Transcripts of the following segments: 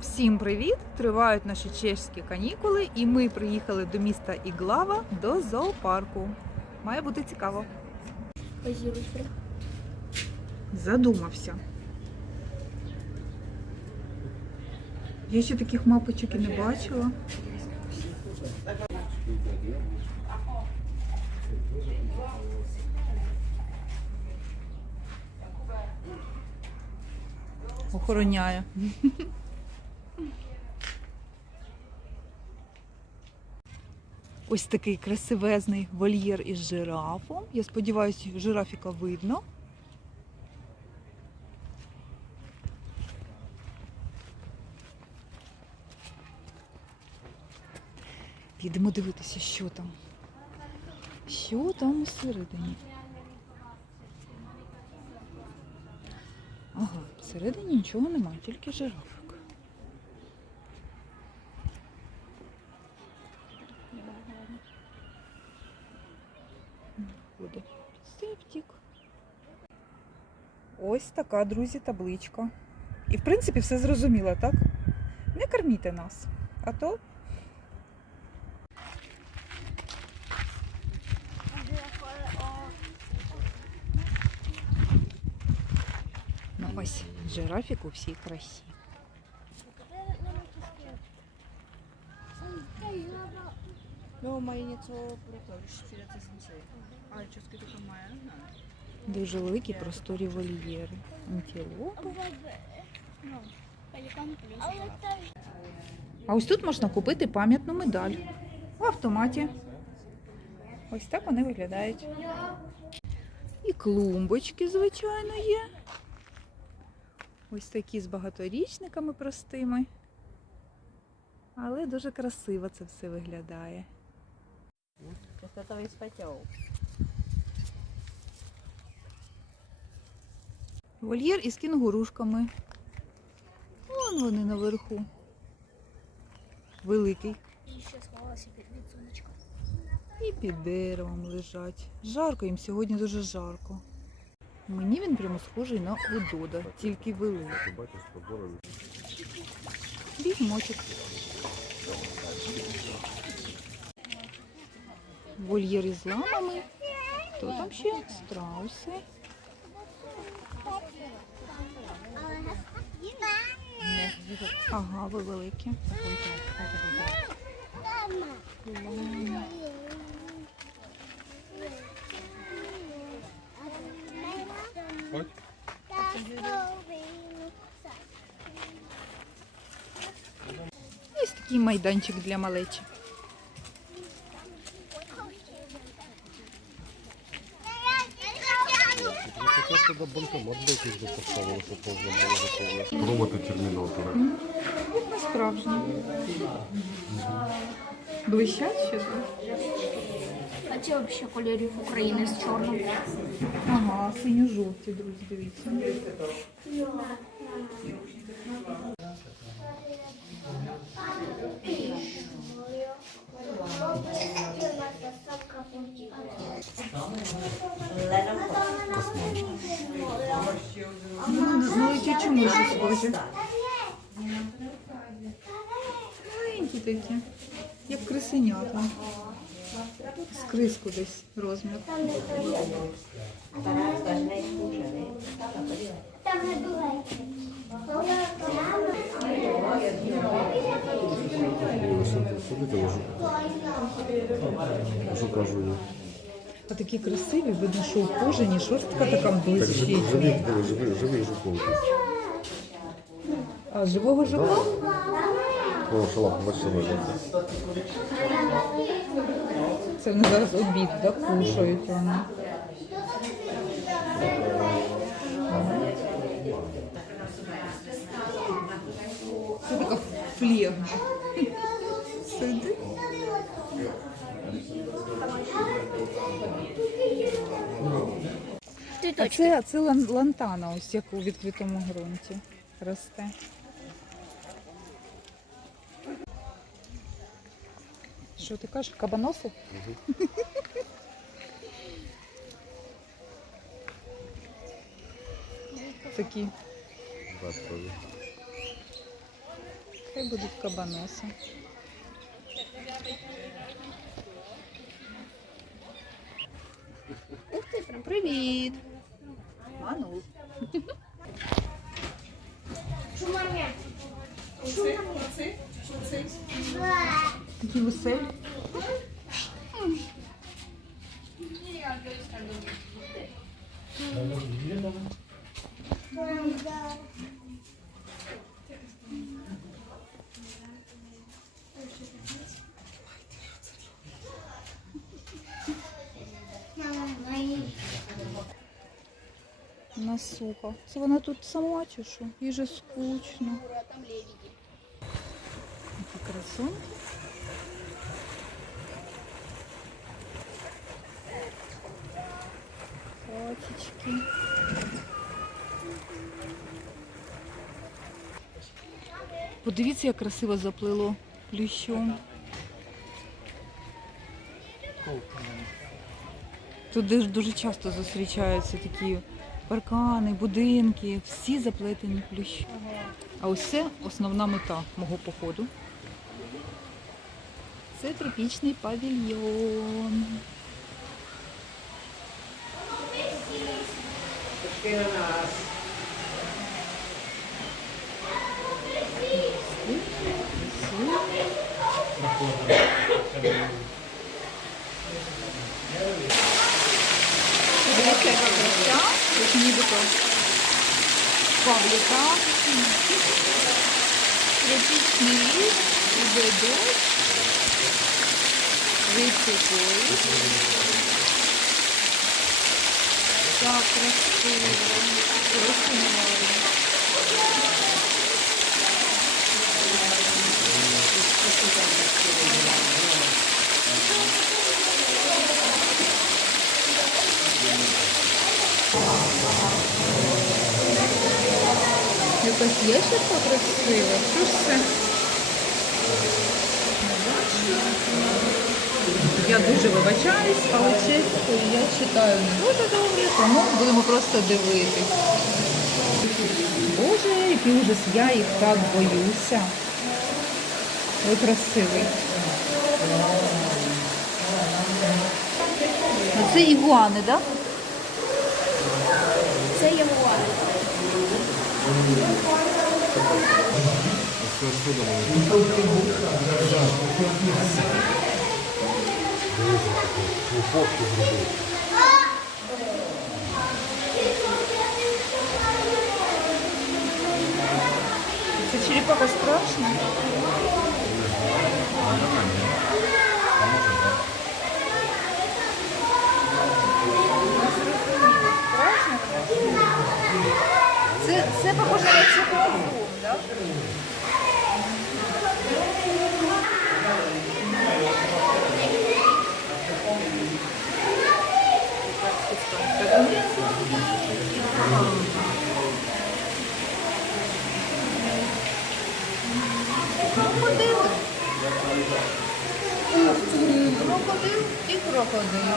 Всім привіт! Тривають наші чеські канікули, і ми приїхали до міста Іглава до зоопарку. Має бути цікаво. Задумався. Я ще таких мапочок і не бачила. Охороняє. Ось такий красивезний вольєр із жирафом. Я сподіваюся, жирафіка видно. Підемо дивитися, що там. Що там усередині? Ага, всередині нічого немає, тільки жирафик. Буде септик. Ось така, друзі, табличка. І в принципі все зрозуміло, так? Не кормійте нас, а то ну, ось жирафік у всій красі. No, mají něco pro to, když přijde cizinci. Дуже великі просторі вольєри. Пелікан плюс. А ось тут можна купити пам'ятну медаль в автоматі. Ось так вони виглядають. І клумбочки, звичайно, є. Ось такі з багаторічниками простими. Але дуже красиво це все виглядає. Це то виспатьов. Вольєр із кінгурушками. Вон вони наверху. Великий. І ще сховалася під від сонечка. І під деревом лежать. Жарко їм сьогодні дуже жарко. Мені він прямо схожий на удода, тільки великий. Бігмочок. Вольєр із ламами. Хто там ще? Страуси. Ага, ви великі. Ходь. Ось такий майданчик для малечі. Банкомат бы якийсь би поставили, щоб можна було заповнити. Роботи термінатори. Не справжні. Блищать ще тут? А це взагалі кольорів України з чорним. Ага, синьо-жовті, друзі, дивіться. Ну, не знаю, чи чому щось схоже. Маленькі такі, як крисенята. З криску десь розмір. Сидите на Що кажу я? А такі красиві, видно, що у кожені шорстка така Так блищить. живі, живі жуков. А живого жука? О, шалап, бачите, бачите. Це вони зараз обід, да, кушають вони. Це така флегма. А це, це лан- лантана, ось як у відкритому ґрунті росте. Що ти кажеш, кабаноси? Такі Так. Хай будуть кабаноси. Ух ти, прям привіт. Manu. Você? Você? Você? Que você? Hum. На сухо. Це вона тут сама чи що? Їй же скучно. Такі красунки. Котички. Подивіться, як красиво заплило плющом. Тут дуже часто зустрічаються такі паркани, будинки, всі заплетені плющом. А ось це основна мета мого походу. Це тропічний павільйон. Дивіться, нібито павліка. Тропічний ліс, іде дощ, висипують. Так красиво. Просто нереально. Якась ящерка красива. Що ж це? Я дуже вибачаюсь, але чесно, я читаю не дуже добре, тому будемо просто дивитись. Боже, який ужас, я їх так боюся. Ви красивий. Ну, Це ігуани, так? Да? Це є Фотку зробив. Це черепаха страшна. Це, це похоже на так? Крокодили. Крокодил і крокодил.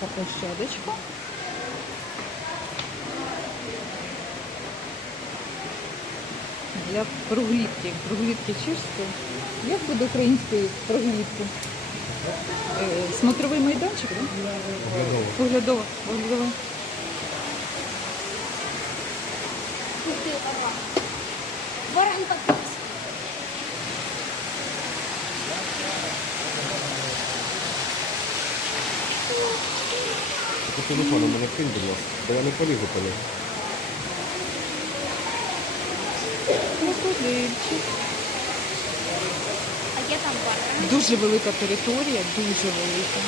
така площадочка. Для проглідки. Проглідки чешською. Як буде українською проглідки? Е, Смотровий майданчик, так? Оглядово. Поглядова. Поглядова. По телефону мене кинь, будь ласка. Бо я не полізу по. Крокодильчик. А Є там парк. Дуже велика територія, дуже велика.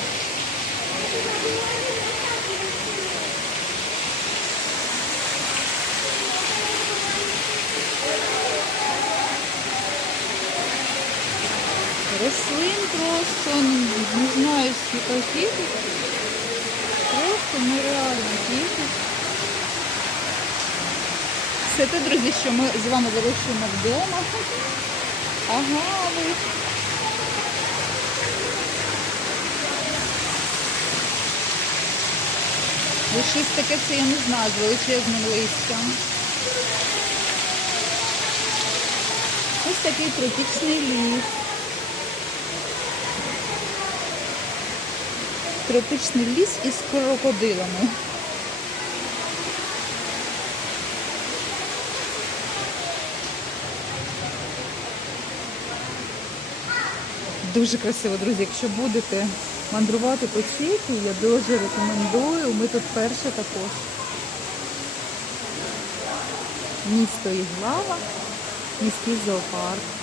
Рослин просто не знаю, скільки. Просто нереальна кількість. Все те, друзі, що ми з вами вирощуємо вдома. Ага, ви Ну, щось таке це я не знаю, з величезним листям. Ось такий тропічний ліс. Тропічний ліс із крокодилами. Дуже красиво, друзі. Якщо будете мандрувати по Чехії, я дуже рекомендую. Ми тут перше також. Місто Іглава, міський зоопарк.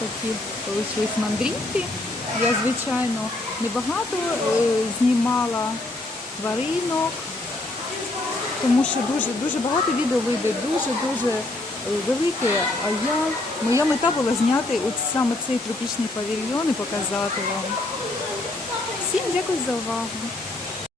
Такі вийшли мандрівки. Я, звичайно, небагато е, знімала тваринок, тому що дуже дуже багато відео вийде, дуже дуже е, велике. А я моя мета була зняти от саме цей тропічний павільйон і показати вам. Всім дякую за увагу.